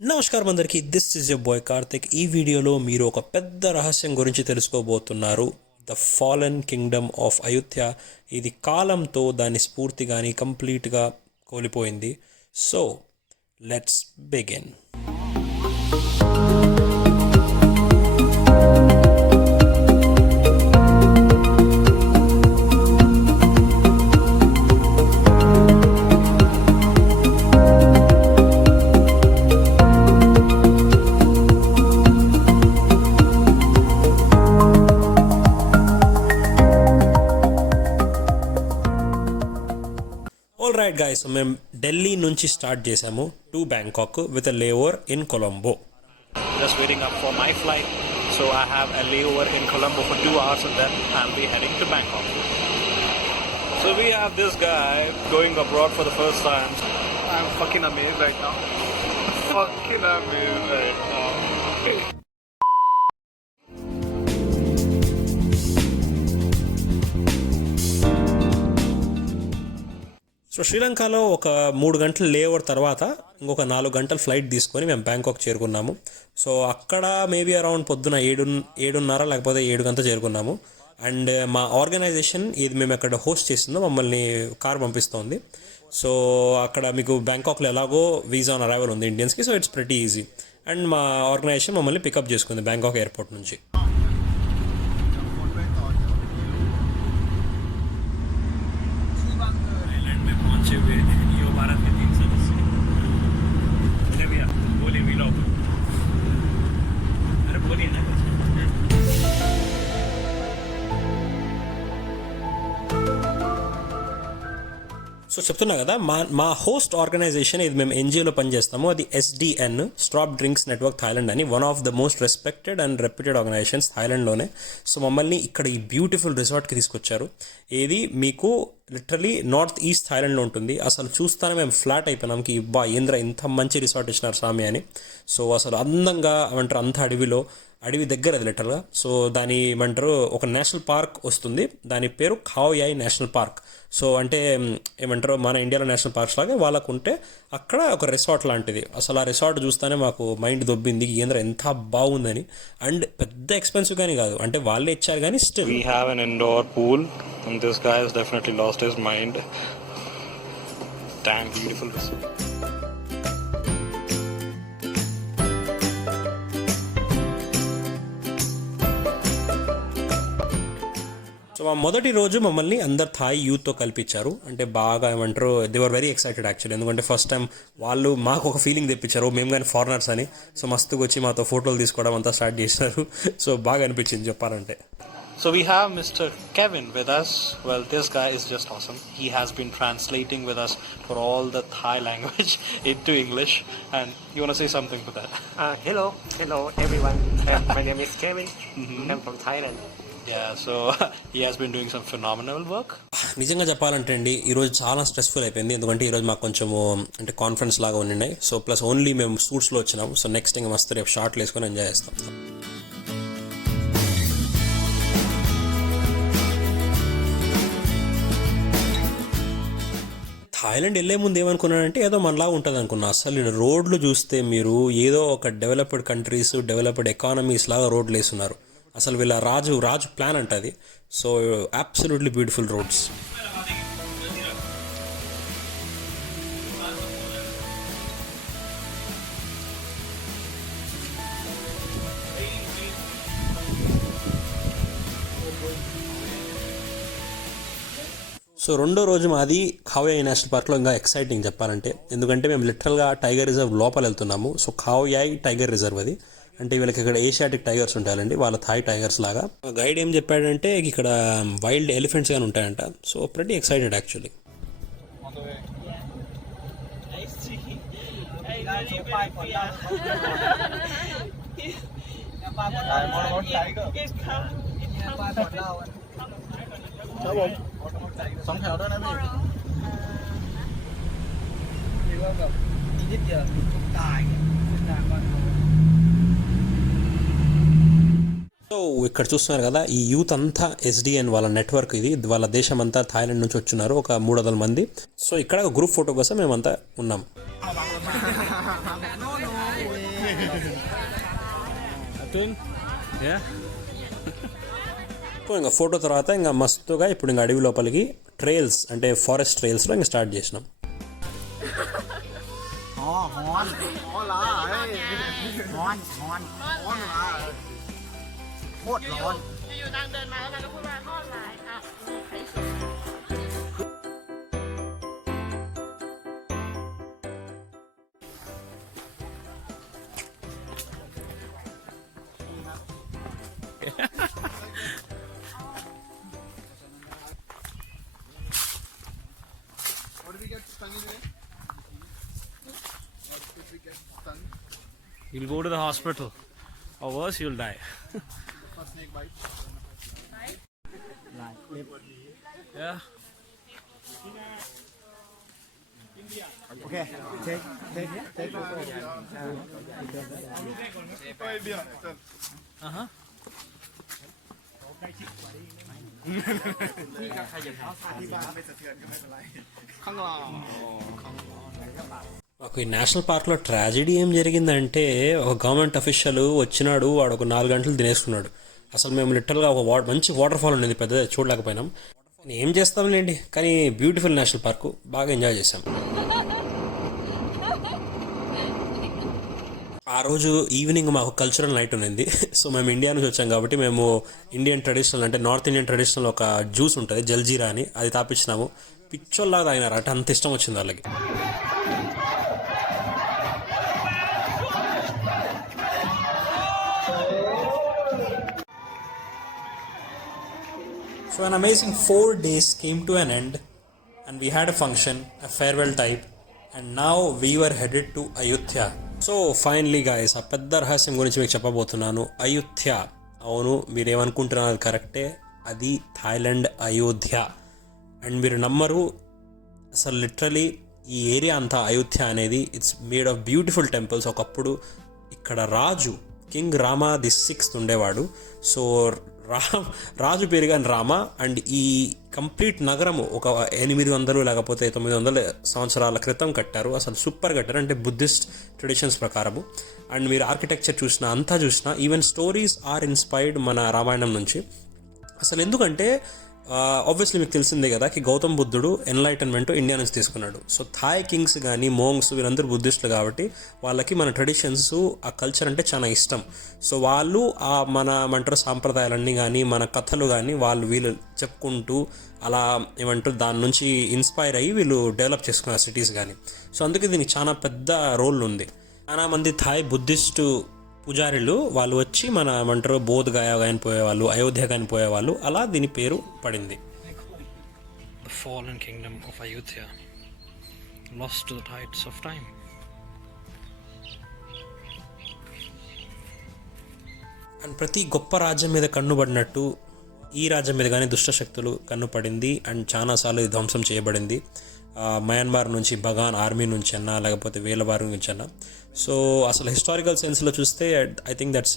నమస్కారం అందరికీ, this is your boy Karthik. ఈ వీడియోలో మీరు ఒక పెద్ద రహస్యం గురించి తెలుసుకోబోతున్నారు. The fallen kingdom of Ayodhya. ఇది కాలంతో దాని స్ఫూర్తి కానీ కంప్లీట్గా కోల్పోయింది. So let's begin. All right guys, మేము ఢిల్లీ నుంచి స్టార్ట్ చేసాము to Bangkok with a layover in Colombo. Just waiting up for my flight, so I have a layover in Colombo for 2 hours and then I'll be heading to Bangkok. So we have this guy going abroad for the first time. I'm fucking amazed right now. Fucking amazed right now. So శ్రీలంకలో ఒక 3 గంటల layover తర్వాత ఇంకొక 4 గంటల flight తీసుకొని మేము Bangkok చేరుకున్నాము. So అక్కడ మేబీ అరౌండ్ పొద్దున 7:30 లేకపోతే 7 గంటల చేరుకున్నాము. అండ్ మా ఆర్గనైజేషన్ ఇది మేము అక్కడ హోస్ట్ చేస్తుందో మమ్మల్ని కార్ పంపిస్తోంది. సో అక్కడ మీకు బ్యాంకాక్లో ఎలాగో వీసా ఆన్ అరైవల్ ఉంది ఇండియన్స్కి, so it's pretty easy. And మా ఆర్గనైజేషన్ మమ్మల్ని పికప్ చేసుకుంది బ్యాంకాక్ ఎయిర్పోర్ట్ నుంచి. సో చెప్తున్నా కదా, మా హోస్ట్ ఆర్గనైజేషన్ ఇది మేము ఎన్జిఓలో పనిచేస్తాము. అది SDN, stop drinks network Thailand అని, one of the most respected and reputed organisations థాయిలాండ్లోనే. సో మమ్మల్ని ఇక్కడ ఈ బ్యూటిఫుల్ రిసార్ట్కి తీసుకొచ్చారు. ఏది మీకు లిటరలీ నార్త్ ఈస్ట్ థాయిలాండ్లో ఉంటుంది. అసలు చూస్తానే మేము ఫ్లాట్ అయిపోయినాం కి ఇబ్బా ఏంద్ర ఇంత మంచి రిసార్ట్ ఇచ్చినారు స్వామి అని. సో అసలు అందంగా ఏమంటారు, అంత అడవి దగ్గర అది లిటరల్గా. సో దాని ఏమంటారు, ఒక నేషనల్ పార్క్ వస్తుంది, దాని పేరు ఖావ్ యాయ్ నేషనల్ పార్క్. సో అంటే ఏమంటారు, మన ఇండియాలో నేషనల్ పార్క్స్ లాగా వాళ్ళకు ఉంటే అక్కడ ఒక రిసార్ట్ లాంటిది. అసలు ఆ రిసార్ట్ చూస్తానే మాకు మైండ్ దొబ్బింది, ఏంద్ర ఎంత బాగుందని. అండ్ పెద్ద ఎక్స్పెన్సివ్ కానీ కాదు, అంటే వాళ్ళే ఇచ్చారు కానీ still. We have an indoor pool and this guy has definitely lost his mind. Damn beautiful resort. So ఆ మొదటి రోజు మమ్మల్ని అందరు థాయ్ యూత్తో కల్పించారు. అంటే బాగా ఏమంటారు, they were very excited actually. ఎందుకంటే ఫస్ట్ టైం వాళ్ళు మాకు ఒక ఫీలింగ్ తెప్పించారు, మేము కానీ ఫారినర్స్ అని. సో మస్తుగా వచ్చి మాతో ఫోటోలు తీసుకోవడం అంతా స్టార్ట్ చేశారు. సో బాగా అనిపించింది చెప్పాలంటే. So we have Mr. Kevin with us. Well, this guy is just awesome. He has been translating with us for all the Thai language into English. And you want to say something to that? Hello everyone. My name is Kevin. I'm from Thailand. Yeah, so he has been doing some phenomenal work. నిజంగా చెప్పాలంటే అండి, ఈరోజు చాలా stressful అయిపోయింది. ఎందుకంటే ఈరోజు మాకు కొంచెము అంటే కాన్ఫరెన్స్ లాగా ఉన్నాయి. సో ప్లస్ ఓన్లీ మేము సూట్స్లో వచ్చినాము. సో నెక్స్ట్ ఇంకా మస్తు రేపు షార్ట్లు వేసుకొని ఎంజాయ్ చేస్తాం. థాయిలాండ్ వెళ్ళే ముందు ఏమనుకున్నానంటే ఏదో మనలా ఉంటుంది అనుకున్నా. అసలు రోడ్లు చూస్తే మీరు ఏదో ఒక డెవలప్డ్ కంట్రీస్, డెవలప్డ్ ఎకానమీస్ లాగా రోడ్లు వేస్తున్నారు. అసలు వీళ్ళ రాజు ప్లాన్ అంటది. So absolutely beautiful roads. So రెండో రోజు మాది ఖావ్ యాయ్ నేషనల్ పార్క్లో ఇంకా ఎక్సైటింగ్ చెప్పాలంటే. ఎందుకంటే మేము లిటరల్గా టైగర్ రిజర్వ్ లోపల వెళ్తున్నాము. సో ఖావ్ యాయ్ టైగర్ రిజర్వ్ అది. అంటే వీళ్ళకి ఇక్కడ ఏషియాటిక్ టైగర్స్ ఉంటాయండి, వాళ్ళ థాయ్ టైగర్స్ లాగా. గైడ్ ఏం చెప్పాడంటే ఇక్కడ వైల్డ్ ఎలిఫెంట్స్ కానీ ఉంటాయంట. So pretty excited actually. So ఇక్కడ చూస్తున్నారు కదా, ఈ యూత్ అంతా SDN వాళ్ళ నెట్వర్క్ ఇది. వాళ్ళ దేశం అంతా థాయిలాండ్ నుంచి వచ్చున్నారు, ఒక 300 మంది. సో ఇక్కడ గ్రూప్ ఫోటో కోసం మేమంతా ఉన్నాం. ఇంకా ఫోటో తర్వాత ఇంకా మస్తుగా ఇప్పుడు ఇంకా అడవి లోపలికి ట్రైల్స్ అంటే ఫారెస్ట్ ట్రైల్స్లో ఇంకా start చేసినాం.อยู่ทางเดินมาแล้วมันก็พูดว่าทอดหลายอ่ะไอ้สุด What did we get stung in today? What did we get stung? You'll go to the hospital, or worse, you'll die. First snake bite. Yeah. Okay, take photo. Oh, India. Chal. Uh-huh. మాకు ఈ national పార్క్లో tragedy ఏం జరిగిందంటే ఒక government official వచ్చినాడు, వాడు ఒక 4 గంటలు తినేసుకున్నాడు. అసలు మేము లిటరల్గా ఒక మంచి వాటర్ ఫాల్ ఉండేది, పెద్ద చూడలేకపోయినాం. ఏం చేస్తాంలేండి, కానీ బ్యూటిఫుల్ నేషనల్ పార్కు, బాగా ఎంజాయ్ చేసాం. ఆ రోజు ఈవినింగ్ మాకు కల్చరల్ నైట్ ఉన్నింది. సో మేము ఇండియా నుంచి వచ్చాం కాబట్టి మేము ఇండియన్ ట్రెడిషనల్ అంటే నార్త్ ఇండియన్ ట్రెడిషనల్ ఒక జ్యూస్ ఉంటుంది జల్జీరా అని, అది తాపించినాము. పిచ్చోల్లాగా తాగినారు, అంటే అంత ఇష్టం వచ్చింది వాళ్ళకి. So an amazing 4 days came to an end and we had a function, a farewell type, and now we were headed to Ayodhya. So finally guys, ఆ పెద్ద రహస్యం గురించి మీకు చెప్పబోతున్నాను. అయోధ్య, అవును మీరేమనుకుంటున్నారు అది కరెక్టే, అది థాయిలాండ్ అయోధ్య. అండ్ మీరు నమ్మరు, అసలు లిటరలీ ఈ ఏరియా అంతా అయోధ్య అనేది it's made of beautiful temples. ఒకప్పుడు ఇక్కడ రాజు కింగ్ రామా ది 6th ఉండేవాడు. సో రాజు పేరు కానీ రామ. అండ్ ఈ కంప్లీట్ నగరము ఒక 800 లేకపోతే 900 సంవత్సరాల క్రితం కట్టారు. అసలు సూపర్ కట్టారు, అంటే బుద్ధిస్ట్ ట్రెడిషన్స్ ప్రకారము. అండ్ మీరు ఆర్కిటెక్చర్ చూసినా, అంతా చూసినా, ఈవెన్ స్టోరీస్ ఆర్ ఇన్స్పైర్డ్ మన రామాయణం నుంచి. అసలు ఎందుకంటే ఆబ్వియస్లీ మీకు తెలిసిందే కదా కి గౌతమ్ బుద్ధుడు ఎన్లైటన్మెంట్ ఇండియా నుంచి తీసుకున్నాడు. సో థాయ్ కింగ్స్ కానీ మోంగ్స్ వీళ్ళందరూ బుద్ధిస్టులు కాబట్టి వాళ్ళకి మన ట్రెడిషన్స్ ఆ కల్చర్ అంటే చాలా ఇష్టం. సో వాళ్ళు ఆ ఏమంటారు సాంప్రదాయాలన్నీ కానీ మన కథలు కానీ వీళ్ళు చెప్పుకుంటూ అలా ఏమంటారు దాని నుంచి ఇన్స్పైర్ అయ్యి వీళ్ళు డెవలప్ చేసుకున్నారు సిటీస్ కానీ. సో అందుకే దీనికి చాలా పెద్ద రోల్ ఉంది. చాలా మంది థాయ్ బుద్ధిస్టు పూజారులు వాళ్ళు వచ్చి మన ఏమంటారు బోధ్ గయా కానీ పోయేవాళ్ళు, అయోధ్య కానీ పోయేవాళ్ళు, అలా దీని పేరు పడింది. The fallen kingdom of Ayodhya, lost to the tides of time. And ప్రతి గొప్ప రాజ్యం మీద కన్నుబడినట్టు ఈ రాజ్యం మీద కానీ దుష్టశక్తులు కన్నుపడింది. అండ్ చాలాసార్లు ఇది ధ్వంసం చేయబడింది. మయన్మార్ నుంచి బగాన్ ఆర్మీ నుంచి అన్నా లేకపోతే వేలవారి నుంచి అన్నా. సో అసలు హిస్టారికల్ సెన్స్లో చూస్తే I think that's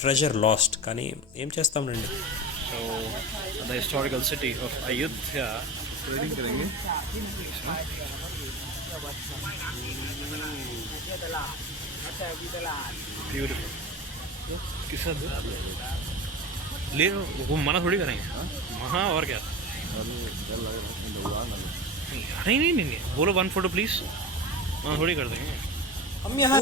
treasure last. కానీ ఏం చేస్తాం రండి. So, the historical city of Ayodhya. Beautiful. किसका ले वो मना थोड़ी करेंगे हाँ और क्या नहीं बोलो 1 photo प्लीज मना थोड़ी कर देंगे.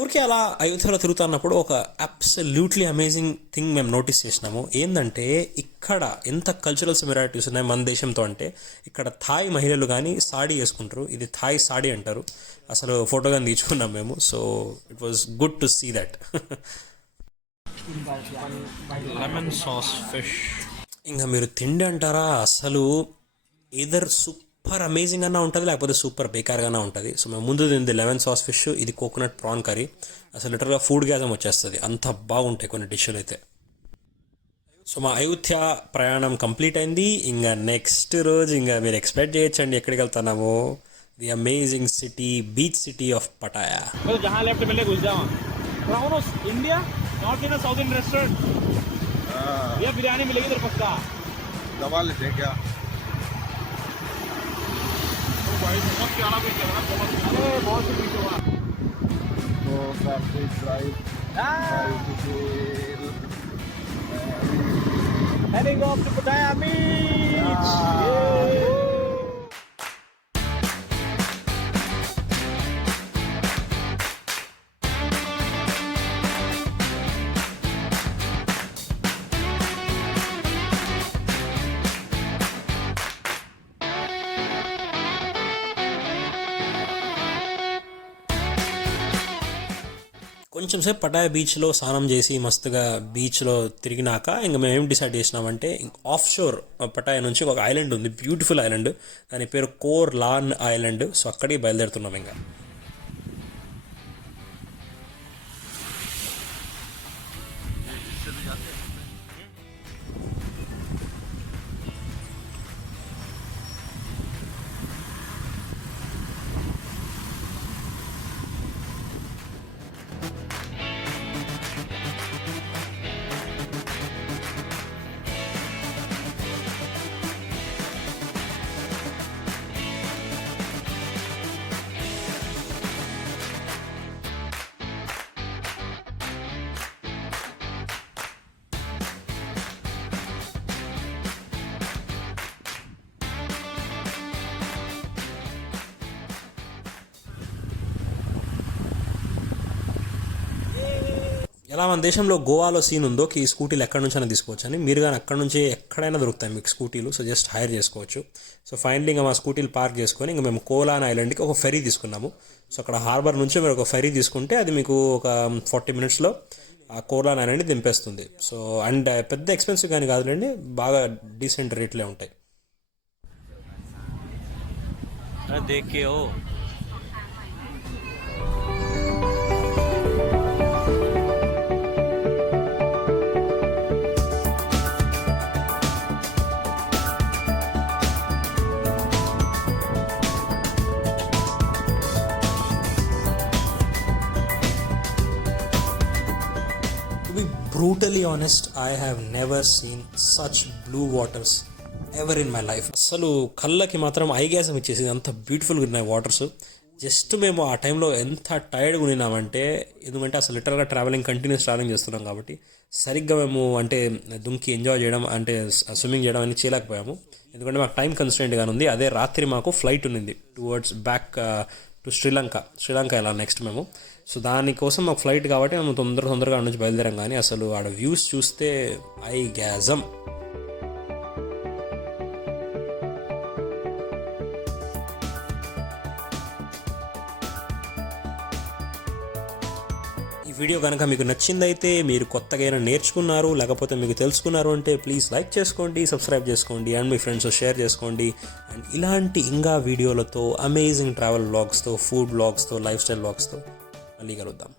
ఊరికి అలా అయోధ్యలో తిరుగుతున్నప్పుడు ఒక అబ్సల్యూట్లీ అమేజింగ్ థింగ్ మేము నోటీస్ చేసినాము. ఏంటంటే ఇక్కడ ఎంత కల్చరల్ సిమిలారిటీస్ ఉన్నాయి మన దేశంతో అంటే, ఇక్కడ థాయ్ మహిళలు కానీ సాడీ వేసుకుంటారు. ఇది థాయ్ సాడీ అంటారు. అసలు ఫోటో కానీ తీసుకున్నాం మేము. So it was good to see that. Lemon sauce fish. ఇంకా మీరు తిండి అంటారా, అసలు ఏదర్ సూపర్ అమేజింగ్ అన్నా ఉంటుంది లేకపోతే సూపర్ బేకార్గానే ఉంటుంది. సో మేము ముందు తింది లెమన్ సాస్ ఫిష్, ఇది కోకోనట్ ప్రాన్ కర్రీ. అసలు లిటరల్గా ఫుడ్ గ్యాజం వచ్చేస్తుంది, అంత బాగుంటాయి కొన్ని డిష్లు అయితే. సో మా అయోధ్య ప్రయాణం కంప్లీట్ అయింది. ఇంకా నెక్స్ట్ రోజు ఇంకా మీరు ఎక్స్పెక్ట్ చేయొచ్చండి ఎక్కడికి వెళ్తున్నామో, the amazing city, beach city of Pattaya. जहाँ लेफ्ट मिलने घुस जाओ India north Indian south Indian restaurant ये बिरयानी मिलेगी इधर पक्का. दवा लेते हैं क्या? बहुत सी पीछे हुआ go Kartik drive. Heading off to Pattaya Beach. Yay. కొంచెం సేపు పటాయా బీచ్లో స్నానం చేసి మస్తుగా బీచ్లో తిరిగినాక ఇంకా మేము ఏం డిసైడ్ చేసినామంటే ఆఫ్ షోర్ పటాయా నుంచి ఒక ఐలాండ్ ఉంది, బ్యూటిఫుల్ ఐలాండ్, దాని పేరు కోర్ లాన్ ఐలాండ్. సో అక్కడికి బయలుదేరుతున్నాం ఇంకా. ఎలా మన దేశంలో గోవాలో సీన్ ఉందో ఈ స్కూటీలు ఎక్కడి నుంచైనా తీసుకోవచ్చు అని, మీరు కానీ అక్కడ నుంచి ఎక్కడైనా దొరుకుతాయి మీకు స్కూటీలు. సో జస్ట్ హైర్ చేసుకోవచ్చు. సో ఫైనల్లీ ఇంకా మా స్కూటీలు పార్క్ చేసుకొని ఇంకా మేము కోలాన్ ఐలాండ్కి ఒక ఫెరీ తీసుకున్నాము. సో అక్కడ హార్బర్ నుంచి మీరు ఒక ఫెరీ తీసుకుంటే అది మీకు ఒక 40 minutesలో ఆ కోలాన్ ఐలాండ్ దింపేస్తుంది. సో అండ్ పెద్ద ఎక్స్పెన్సివ్ కానీ కాదులేండి, బాగా డీసెంట్ రేట్లే ఉంటాయి. देखिए ओ To be brutally honest, I have never seen such blue waters ever in my life. అసలు కళ్ళకి మాత్రం ఐ గ్యాసం ఇచ్చేసి అంత బ్యూటిఫుల్గా ఉన్నాయి వాటర్స్. జస్ట్ మేము ఆ టైంలో ఎంత టైర్డ్గా ఉన్నామంటే, ఎందుకంటే అసలు లిటరల్గా కంటిన్యూస్ ట్రావెలింగ్ చేస్తున్నాం కాబట్టి సరిగ్గా మేము అంటే దుంకి ఎంజాయ్ చేయడం అంటే స్విమ్మింగ్ చేయడం అని చేయలేకపోయాము. ఎందుకంటే మాకు టైం కన్స్టెంట్గా ఉంది. అదే రాత్రి మాకు ఫ్లైట్ ఉన్నింది టువర్డ్స్ బ్యాక్ టు శ్రీలంక ఎలా నెక్స్ట్ మేము. సో దానికోసం మాకు ఫ్లైట్ కాబట్టి మేము తొందరగా అక్కడ నుంచి బయలుదేరాం. కానీ అసలు ఆడ వ్యూస్ చూస్తే ఐ గ్యాజం. ఈ వీడియో కనుక మీకు నచ్చిందైతే, మీరు కొత్తగా అయినా నేర్చుకున్నారు లేకపోతే మీకు తెలుసుకున్నారు అంటే ప్లీజ్ లైక్ చేసుకోండి, సబ్స్క్రైబ్ చేసుకోండి అండ్ మీ ఫ్రెండ్స్ షేర్ చేసుకోండి. అండ్ ఇలాంటి ఇంకా వీడియోలతో, అమేజింగ్ ట్రావెల్ వ్లాగ్స్తో, ఫుడ్ వ్లాగ్స్తో, లైఫ్ స్టైల్ వ్లాగ్స్తో మళ్ళీ కలుద్దాం.